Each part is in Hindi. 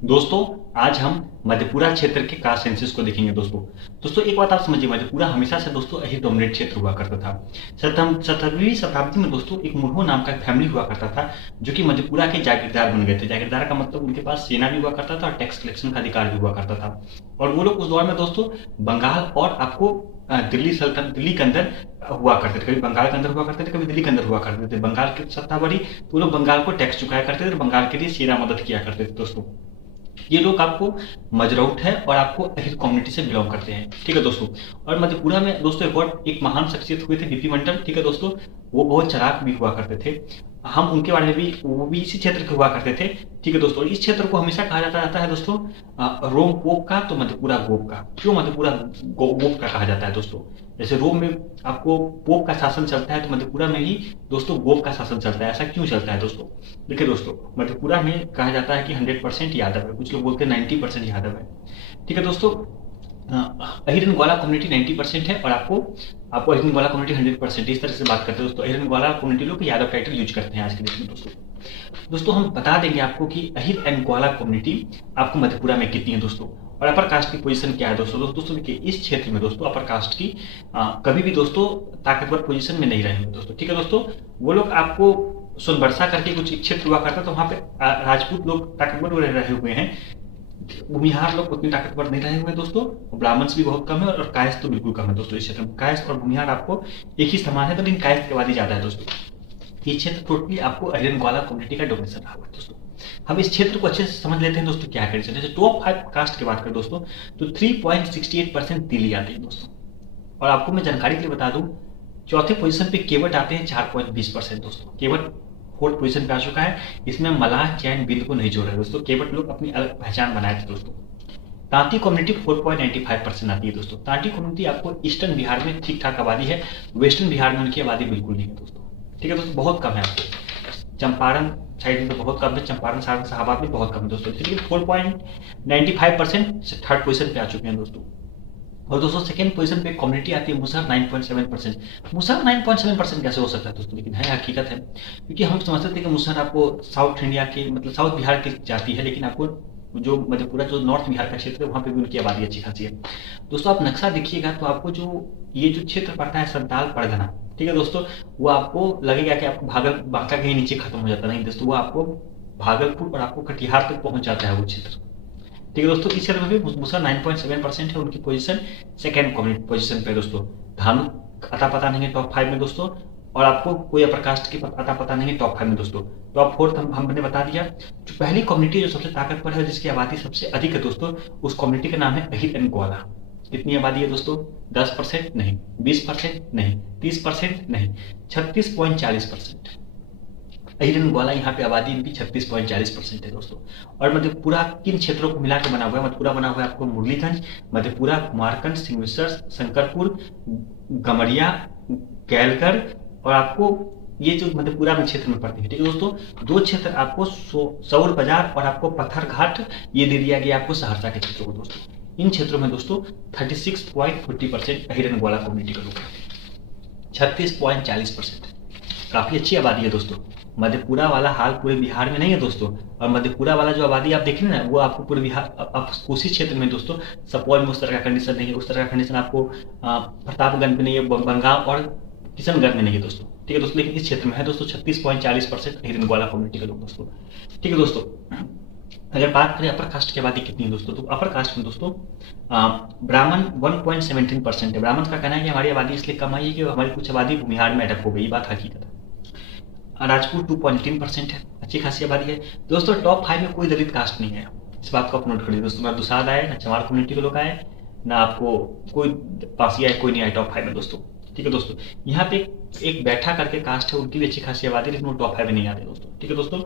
दोस्तों, आज हम मधेपुरा क्षेत्र के कास्ट सेंसस को देखेंगे। दोस्तों एक बात आप समझिए, मधेपुरा हमेशा से दोस्तों यही डोमिनेट क्षेत्र हुआ करता था। 17वीं शताब्दी में दोस्तों एक मुर्मू नाम का फैमिली हुआ करता था, जो कि मधेपुरा के जागीरदार बन गए थे। जागीरदार का मतलब उनके पास सेना भी हुआ करता था और टैक्स कलेक्शन का अधिकार भी हुआ करता था। और वो लोग उस दौर में दोस्तों बंगाल और आपको दिल्ली सल्तनत, दिल्ली के अंदर हुआ करते थे। कभी बंगाल के अंदर हुआ करते थे, कभी दिल्ली के अंदर हुआ करते थे। बंगाल की सत्ता बढ़ी तो वो लोग बंगाल को टैक्स चुकाया करते थे और बंगाल के लिए सेना मदद किया करते थे। दोस्तों ये लोग आपको मजरौट है और आपको अहिर कम्युनिटी से बिलोंग करते हैं। ठीक है दोस्तों। और मधेपुरा में दोस्तों एक महान शख्सियत हुए थे, बीपी मंडल। ठीक है दोस्तों, वो बहुत चालाक भी हुआ करते थे। हम उनके बारे में भी, वो भी इसी क्षेत्र के हुआ करते थे। ठीक है दोस्तों, इस क्षेत्र को हमेशा कहा जाता रहता है दोस्तों रोम पोप का, तो मधेपुरा गोप का। क्यों मधेपुरा गोप का कहा जाता है दोस्तों? जैसे रोम में आपको पोप का शासन चलता है, तो मधेपुरा में ही दोस्तों गोप का शासन चलता है। ऐसा क्यों चलता है दोस्तों? देखिए दोस्तों, मधेपुरा में कहा जाता है कि 100% यादव है, कुछ लोग बोलते हैं 90% यादव है। ठीक है दोस्तों, अहिरन ग्वाला कम्युनिटी 90% है और आपको आपको अहिरन ग्वाला कम्युनिटी 100%, इस तरह से बात करते हैं दोस्तों। अहिरन ग्वाला कम्युनिटी लोग यादव टाइटल यूज करते हैं आज के डेट में दोस्तों हम बता देंगे आपको कि अहिर एंड ग्वाला कम्युनिटी आपको मधेपुरा में कितनी है दोस्तों, और अपर कास्ट की पोजीशन क्या है दोस्तों देखिए, इस क्षेत्र में दोस्तों अपर कास्ट की कभी भी दोस्तों ताकतवर पोजीशन में नहीं रहे हैं दोस्तों। ठीक है दोस्तों, वो लोग आपको सोनबरसा करके कुछ क्षेत्र हुआ करता, तो वहां पे राजपूत लोग ताकतवर रहे हुए हैं। भूमिहार लोग उतने ताकतवर नहीं रहे हुए दोस्तों। ब्राह्मण्स भी बहुत कम है और कायस्थ तो बिल्कुल कम है दोस्तों। इस क्षेत्र में कायस्थ और भूमिहार आपको एक ही समान है, तो लेकिन कायस्थ की आबादी ज्यादा है दोस्तों। ये क्षेत्र टोटली आपको अहिरन ग्वाला कम्युनिटी का डोमिनेशन रहा हुआ है दोस्तों। हम इस क्षेत्र को अच्छे से समझ लेते हैं दोस्तों, क्या कंडीशन है। जैसे टॉप 5 कास्ट की बात करें दोस्तों, तो 3.68% तिली आते हैं दोस्तों। और आपको मैं जानकारी के लिए बता दूं, चौथे पोजीशन पे केवट आते हैं 4.20% दोस्तों। केवट फोर्थ पोजीशन पे आ चुका है। इसमें मलाह, चैन, बिंद को नहीं जोड़ रहे दोस्तों। केवट लोग अपनी अलग पहचान बनाए थे दोस्तों। तांती कम्युनिटी 4.95% आती है दोस्तों। तांती कम्युनिटी आपको ईस्टर्न बिहार में ठीक ठाक आबादी है, वेस्टर्न बिहार में उनकी आबादी बिल्कुल नहीं है दोस्तों। ठीक है दोस्तों, बहुत कम है आपको। चंपारण साइड में तो बहुत कम है, चंपारण साहबाद में बहुत कम है दोस्तों। ठीक है, 4.95% थर्ड पोजीशन पे आ चुके हैं दोस्तों। और दोस्तों सेकंड पोजीशन पे कम्युनिटी आती है मुसहर 9.7%। मुसहर 9.7% कैसे हो सकता है दोस्तों? लेकिन है, हकीकत है। क्योंकि हम समझते थे कि मुसहर आपको साउथ इंडिया के, मतलब साउथ बिहार की जाती है, लेकिन आपको जो मधेपुरा जो नॉर्थ बिहार का क्षेत्र है, वहां पे भी उनकी आबादी अच्छी खासी है दोस्तों। आप नक्शा देखिएगा तो आपको जो ये जो क्षेत्र पड़ता है संताल परगना, ठीक है दोस्तों, वो आपको लगेगा कि आपको बांका के नीचे खत्म हो जाता, नहीं दोस्तों, वो आपको भागलपुर और आपको कटिहार तक पहुंच जाता है वो क्षेत्र। ठीक है दोस्तों, इस क्षेत्र में भी मुसहर 9.7% है, उनकी पोजीशन सेकंड पोजीशन पे दोस्तों। धानु अता पता नहीं है टॉप 5 में दोस्तों, और आपको कोई अपर कास्ट की अता पता नहीं है टॉप 5 में दोस्तों। टॉप 4 हमने बता दिया। जो पहली कम्युनिटी जो सबसे ताकतवर है, जिसकी आबादी सबसे अधिक है दोस्तों, उस कम्युनिटी का नाम है अहिर एंड ग्वाला। कितनी आबादी है दोस्तों? 10% नहीं, 20% नहीं, 30% नहीं, 36.40%। अहिरन ग्वाला यहाँ पे आबादी इनकी 36.40% है दोस्तों। और मधेपुरा किन क्षेत्रों को मिला के बना हुआ है? मधेपुरा बना हुआ है आपको मुरलीगंज, मधेपुरा, कुमारखंड, सिंहेश्वर, शंकरपुर, गमरिया, गैलगढ़, और आपको ये जो मधेपुरा में क्षेत्र में पड़ते हैं। ठीक है दोस्तों, दो क्षेत्र आपको सौर बाजार और आपको पत्थर घाट, ये दे दिया गया आपको सहरसा के क्षेत्रों को दोस्तों। इन क्षेत्रों में दोस्तों 36.40% अहिरन ग्वाला कम्युनिटी का लोग हैं, 36.40%। काफी अच्छी आबादी है दोस्तों। मधेपुरा वाला हाल पूरे बिहार में नहीं है दोस्तों। और मधेपुरा वाला जो आबादी आप देख रहे हैं ना, वो आपको पूरे बिहार, आप कोसी क्षेत्र में दोस्तों, सुपौल में उस तरह का कंडीशन नहीं है। उस तरह का कंडीशन आपको प्रतापगंज में नहीं है, बंगाल और किशनगढ़ में नहीं है दोस्तों। ठीक है दोस्तों, लेकिन इस क्षेत्र में है दोस्तों 36.40% अहिरन ग्वाला कम्युनिटी के लोग दोस्तों। ठीक है दोस्तों, अगर बात करें अपर कास्ट की आबादी कितनी है दोस्तों, तो अपर कास्ट में दोस्तों ब्राह्मण 1.17% है। ब्राह्मण का कहना है कि हमारी आबादी इसलिए कम आई है कि हमारी कुछ आबादी बिहार में अटक हो गई, बात हकीकत है। राजपूत 2.3% है, अच्छी खासी आबादी है दोस्तों। टॉप 5 में कोई दलित कास्ट नहीं है, इस बात को आप नोट करिए दोस्तों। ना दुसाद आए, ना चमार कम्युनिटी के लोग आए, ना आपको कोई पासी आए, कोई नहीं आए टॉप 5 में दोस्तों। ठीक है दोस्तों, यहाँ पे एक बैठा करके कास्ट है, उनकी भी अच्छी खासी आबादी, लेकिन वो टॉप 5 में नहीं आते दोस्तों। ठीक है दोस्तों,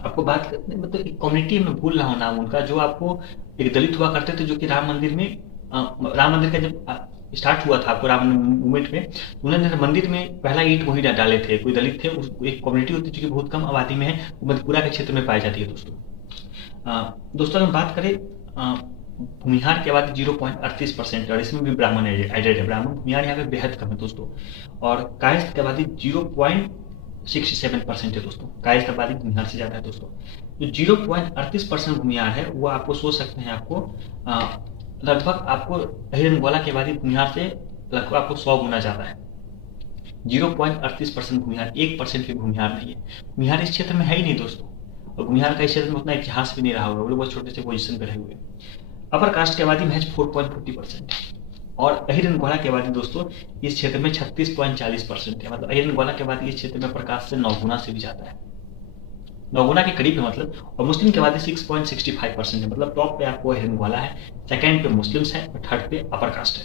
आपको बात करते मतलब एक कम्युनिटी में भूल रहा हूँ नाम उनका, जो आपको एक दलित हुआ करते थे, जो कि राम मंदिर में, राम मंदिर का जब स्टार्ट हुआ था आपको राम मूवमेंट में, उन्होंने मंदिर में पहला ईंट वही डाले थे। कोई दलित थे, एक कम्युनिटी होती है जो कि बहुत कम आबादी में है, वो मधेपुरा के क्षेत्र में पाई जाती है दोस्तों। दोस्तों अगर बात करें भूमिहार की आबादी 0.38% और इसमें भी ब्राह्मण एडेड है। ब्राह्मण भूमिहार यहाँ पे बेहद कम है दोस्तों। और कायस्थ की आबादी 0.67% है दोस्तों। कायस्थ आबादी भूमिहार से ज्यादा है दोस्तों। जो 0.38% भूमिहार है वो आपको सोच सकते हैं आपको लगभग आपको हिरनगोला के बाद भूमिहार से लगभग आपको 100 गुना ज़्यादा है। 0.38% भूमिहार, 1% भी भूमिहार नहीं है। भूमिहार इस क्षेत्र में है ही नहीं दोस्तों, और भूमिहार का इस क्षेत्र में उतना इतिहास भी नहीं रहा होगा, वो लोग बहुत छोटे से पोजीशन पे रहे हुए। अपर कास्ट की आबादी महज 4.40% और अहिरनगोला की आबादी दोस्तों इस क्षेत्र में 36.40% है। मतलब अहिरनगोला की आबादी इस क्षेत्र में प्रकाश से 9 गुना से भी ज्यादा है, 9 गुना के करीब है मतलब। और मुस्लिम की आबादी 6.65% है। मतलब टॉप पे आपको अहिरनगोला है, सेकंड पे मुस्लिम्स है और थर्ड पे अपर कास्ट है।